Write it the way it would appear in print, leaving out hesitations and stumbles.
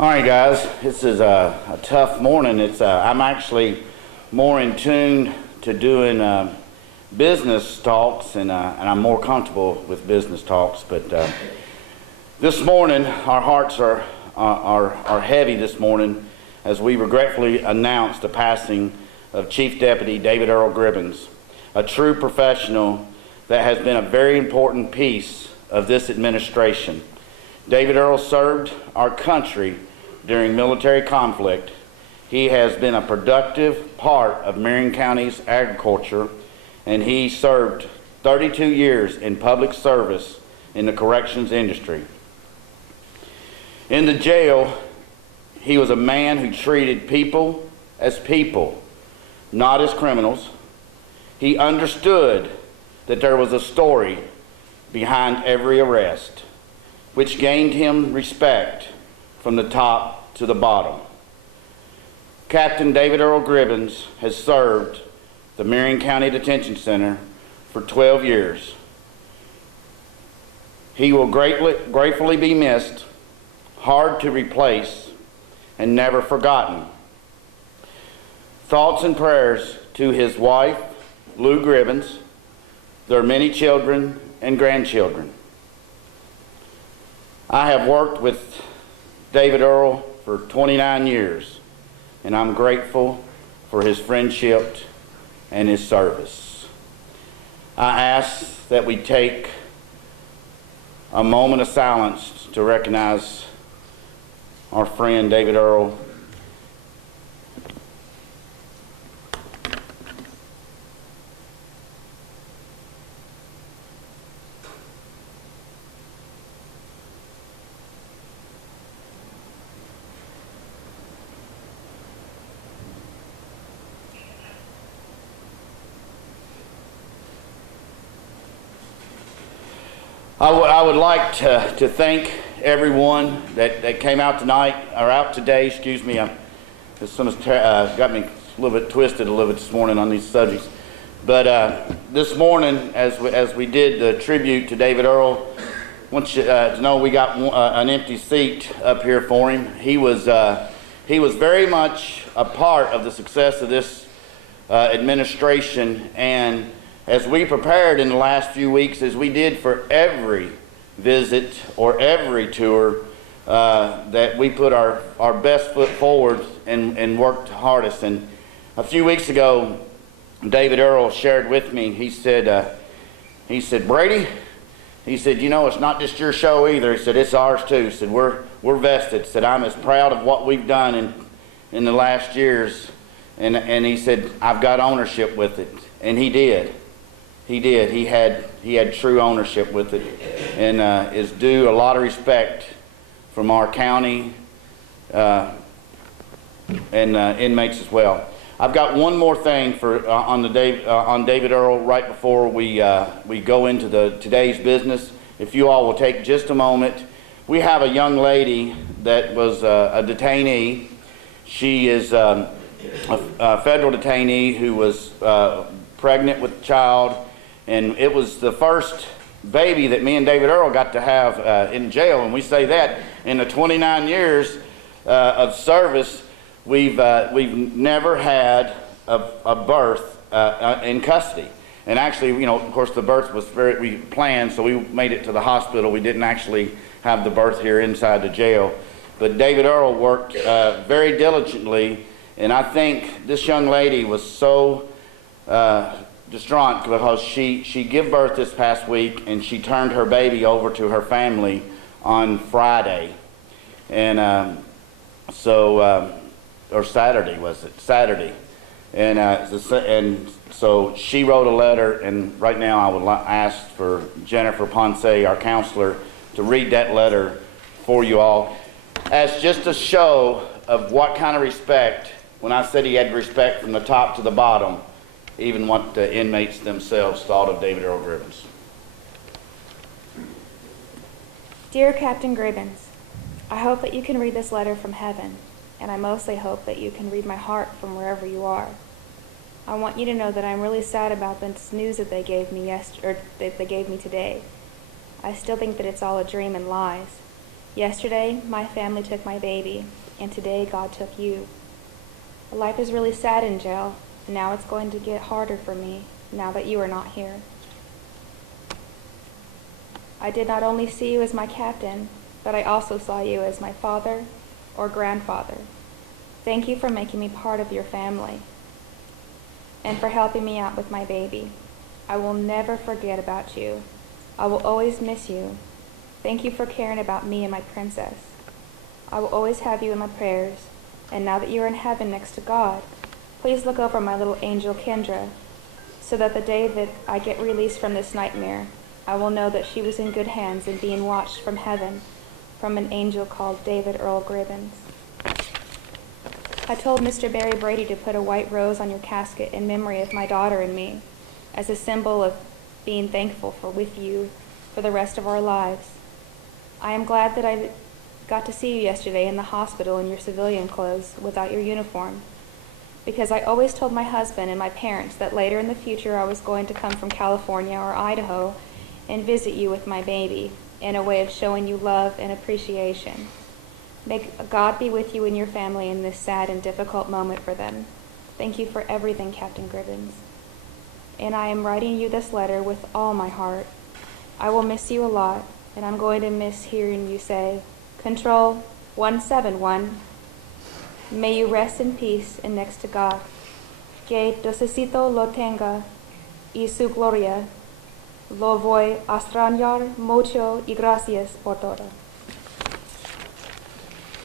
All right, guys, this is a tough morning. I'm actually more in tune to doing business talks, and I'm more comfortable with business talks. But this morning, our hearts are heavy this morning as we regretfully announce the passing of Chief Deputy David Earl Gribbins, a true professional that has been a very important piece of this administration. David Earl served our country during military conflict. He has been a productive part of Marion County's agriculture, and he served 32 years in public service in the corrections industry. In the jail, he was a man who treated people, not as criminals. He understood that there was a story behind every arrest, which gained him respect from the top to the bottom. Captain David Earl Gribbins has served the Marion County Detention Center for 12 years. He will gratefully be missed, hard to replace, and never forgotten. Thoughts and prayers to his wife, Lou Gribbins, their many children and grandchildren. I have worked with David Earl for 29 years, and I'm grateful for his friendship and his service. I ask that we take a moment of silence to recognize our friend David Earl. I would like to thank everyone that came out tonight, or out today, excuse me. This one has got me a little bit twisted a little bit this morning on these subjects. But this morning, as we did the tribute to David Earl, I want you to know we got an empty seat up here for him. He was very much a part of the success of this administration, and as we prepared in the last few weeks, as we did for every visit or every tour, that we put our best foot forward and worked hardest. And a few weeks ago, David Earl shared with me, he said, Brady, he said, you know, it's not just your show either. He said, it's ours too. He said, we're vested. He said, I'm as proud of what we've done in the last years. And he said, I've got ownership with it. And he did. He did. He had true ownership with it, and is due a lot of respect from our county and inmates as well. I've got one more thing on David Earl right before we go into today's business. If you all will take just a moment, we have a young lady that was a detainee. She is a federal detainee who was pregnant with a child. And it was the first baby that me and David Earl got to have in jail. And we say that in the 29 years of service, we've never had a birth in custody. And actually, you know, of course, the birth was we planned, so we made it to the hospital. We didn't actually have the birth here inside the jail. But David Earl worked very diligently, and I think this young lady was so distraught because she gave birth this past week, and she turned her baby over to her family on Friday, and or Saturday, was it? Saturday, and so she wrote a letter, and right now I would ask for Jennifer Ponce, our counselor, to read that letter for you all as just a show of what kind of respect, when I said he had respect from the top to the bottom, even what the inmates themselves thought of David Earl Gribbins. Dear Captain Gribbins, I hope that you can read this letter from heaven, and I mostly hope that you can read my heart from wherever you are. I want you to know that I'm really sad about this news that they gave me today. I still think that it's all a dream and lies. Yesterday, my family took my baby, and today God took you. Life is really sad in jail, and now it's going to get harder for me now that you are not here. I did not only see you as my captain, but I also saw you as my father or grandfather. Thank you for making me part of your family and for helping me out with my baby. I will never forget about you. I will always miss you. Thank you for caring about me and my princess. I will always have you in my prayers, and now that you are in heaven next to God, please look over my little angel Kendra, so that the day that I get released from this nightmare, I will know that she was in good hands and being watched from heaven from an angel called David Earl Gribbins. I told Mr. Barry Brady to put a white rose on your casket in memory of my daughter and me, as a symbol of being thankful for with you for the rest of our lives. I am glad that I got to see you yesterday in the hospital in your civilian clothes without your uniform, because I always told my husband and my parents that later in the future I was going to come from California or Idaho and visit you with my baby in a way of showing you love and appreciation. May God be with you and your family in this sad and difficult moment for them. Thank you for everything, Captain Gribbins. And I am writing you this letter with all my heart. I will miss you a lot, and I'm going to miss hearing you say, Control 171. May you rest in peace and next to God. Que Diosito lo tenga y su gloria. Lo voy a extrañar mucho y gracias por todo.